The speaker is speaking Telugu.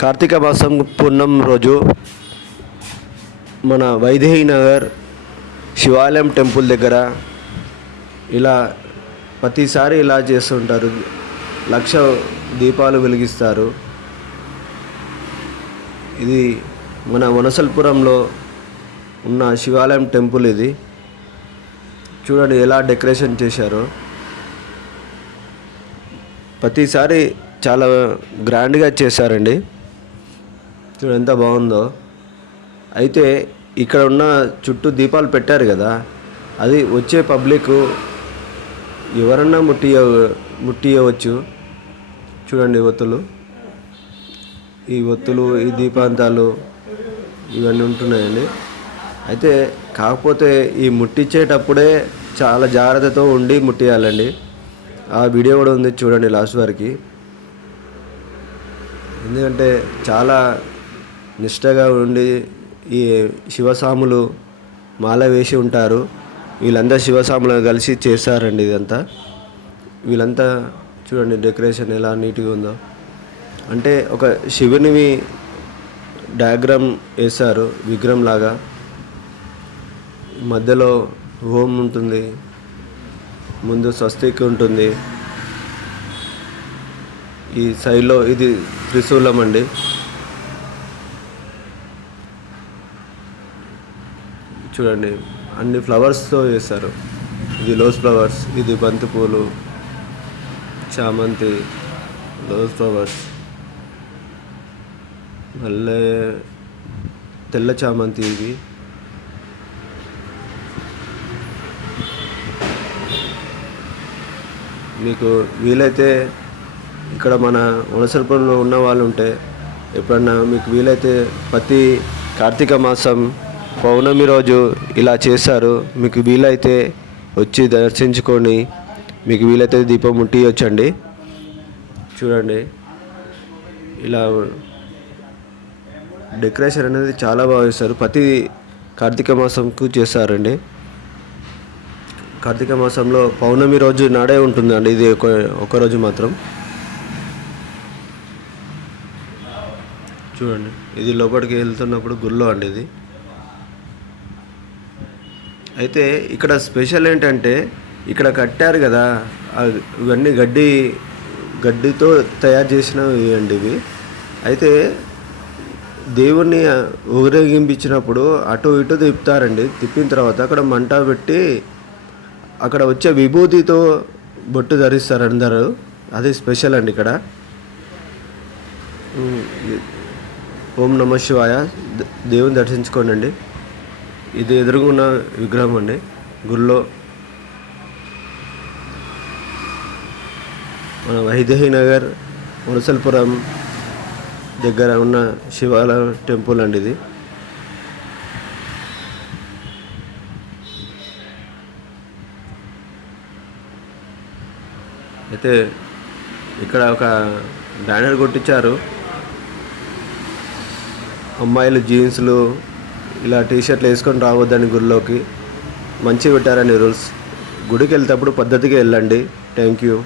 కార్తీక మాసం పూర్ణం రోజు మన వైదేహి నగర్ శివాలయం టెంపుల్ దగ్గర ఇలా ప్రతిసారి ఇలా చేస్తుంటారు. 1,00,000 దీపాలు వెలిగిస్తారు. ఇది మన వనసల్పురంలో ఉన్న శివాలయం టెంపుల్. ఇది చూడండి ఎలా డెకరేషన్ చేశారో. ప్రతిసారి చాలా గ్రాండ్గా చేశారండి. చూడండి ఎంత బాగుందో. అయితే ఇక్కడ ఉన్న చుట్టూ దీపాలు కదా, అది వచ్చే పబ్లిక్ ఎవరన్నా ముట్టియవచ్చు. చూడండి ఈ ఒత్తులు ఈ దీపాంతాలు ఇవన్నీ ఉంటున్నాయండి. అయితే కాకపోతే ఈ ముట్టించేటప్పుడే చాలా జాగ్రత్తతో ఉండి ముట్టియాలండి. ఆ వీడియో కూడా ఉంది చూడండి లాస్ట్ వరకు. ఎందుకంటే చాలా నిష్టగా ఉండి ఈ శివస్వాములు మాల వేసి ఉంటారు. వీళ్ళంతా శివస్వాములు కలిసి చేస్తారండి ఇదంతా. వీళ్ళంతా చూడండి డెకరేషన్ ఎలా నీట్గా ఉందో. అంటే ఒక శివునివి డయాగ్రామ్ వేశారు విగ్రహం లాగా. మధ్యలో ఓం ఉంటుంది, ముందు స్వస్తిక్ ఉంటుంది, ఈ సైడ్లో ఇది త్రిశూలం అండి. చూడండి అన్ని ఫ్లవర్స్తో చేస్తారు. ఇది రోజ్ ఫ్లవర్స్, ఇది బంతిపూలు, చామంతి, రోజ్ ఫ్లవర్స్, మళ్ళీ తెల్ల చామంతి. ఇవి మీకు వీలైతే ఇక్కడ మన వనసల్పురంలో ఉన్న వాళ్ళు ఉంటే ఎప్పుడన్నా మీకు వీలైతే ప్రతి కార్తీక మాసం పౌర్ణమి రోజు ఇలా చేస్తారు. మీకు వీలైతే వచ్చి దర్శించుకొని మీకు వీలైతే దీపం ముట్టియొచ్చండి. చూడండి ఇలా డెకరేషన్ అనేది చాలా బాగా చేస్తారు. ప్రతి కార్తీక మాసంకు చేస్తారండి. కార్తీక మాసంలో పౌర్ణమి రోజు నాడే ఉంటుందండి. ఇది ఒక రోజు మాత్రం. చూడండి ఇది లోపలికి వెళ్తున్నప్పుడు గుళ్ళో అండి ఇది. అయితే ఇక్కడ స్పెషల్ ఏంటంటే ఇక్కడ కట్టారు కదా, ఇవన్నీ గడ్డితో తయారు చేసినవి అండి ఇవి. అయితే దేవుణ్ణి ఊరేగింపించినప్పుడు అటు ఇటు తిప్పుతారండి. తిప్పిన తర్వాత అక్కడ మంట పెట్టి అక్కడ వచ్చే విభూతితో బొట్టు ధరిస్తారు అందరూ. అది స్పెషల్ అండి ఇక్కడ. ఓం నమః శివాయ, దేవుని దర్శించుకోండి. ఇది ఎదురుగున్న విగ్రహం అండి గుళ్ళో. మన వైదేహి నగర్ వనసల్పురం దగ్గర ఉన్న శివాలయం టెంపుల్ అండి ఇది. అయితే ఇక్కడ ఒక బ్యానర్ కొట్టించారు. అమ్మాయిలు జీన్స్లు ఇలా టీషర్ట్లు వేసుకొని రావద్దని గుడిలోకి మంచిగా పెట్టారని రూల్స్. గుడికి వెళ్తేప్పుడు పద్ధతిగా వెళ్ళండి. Thank you.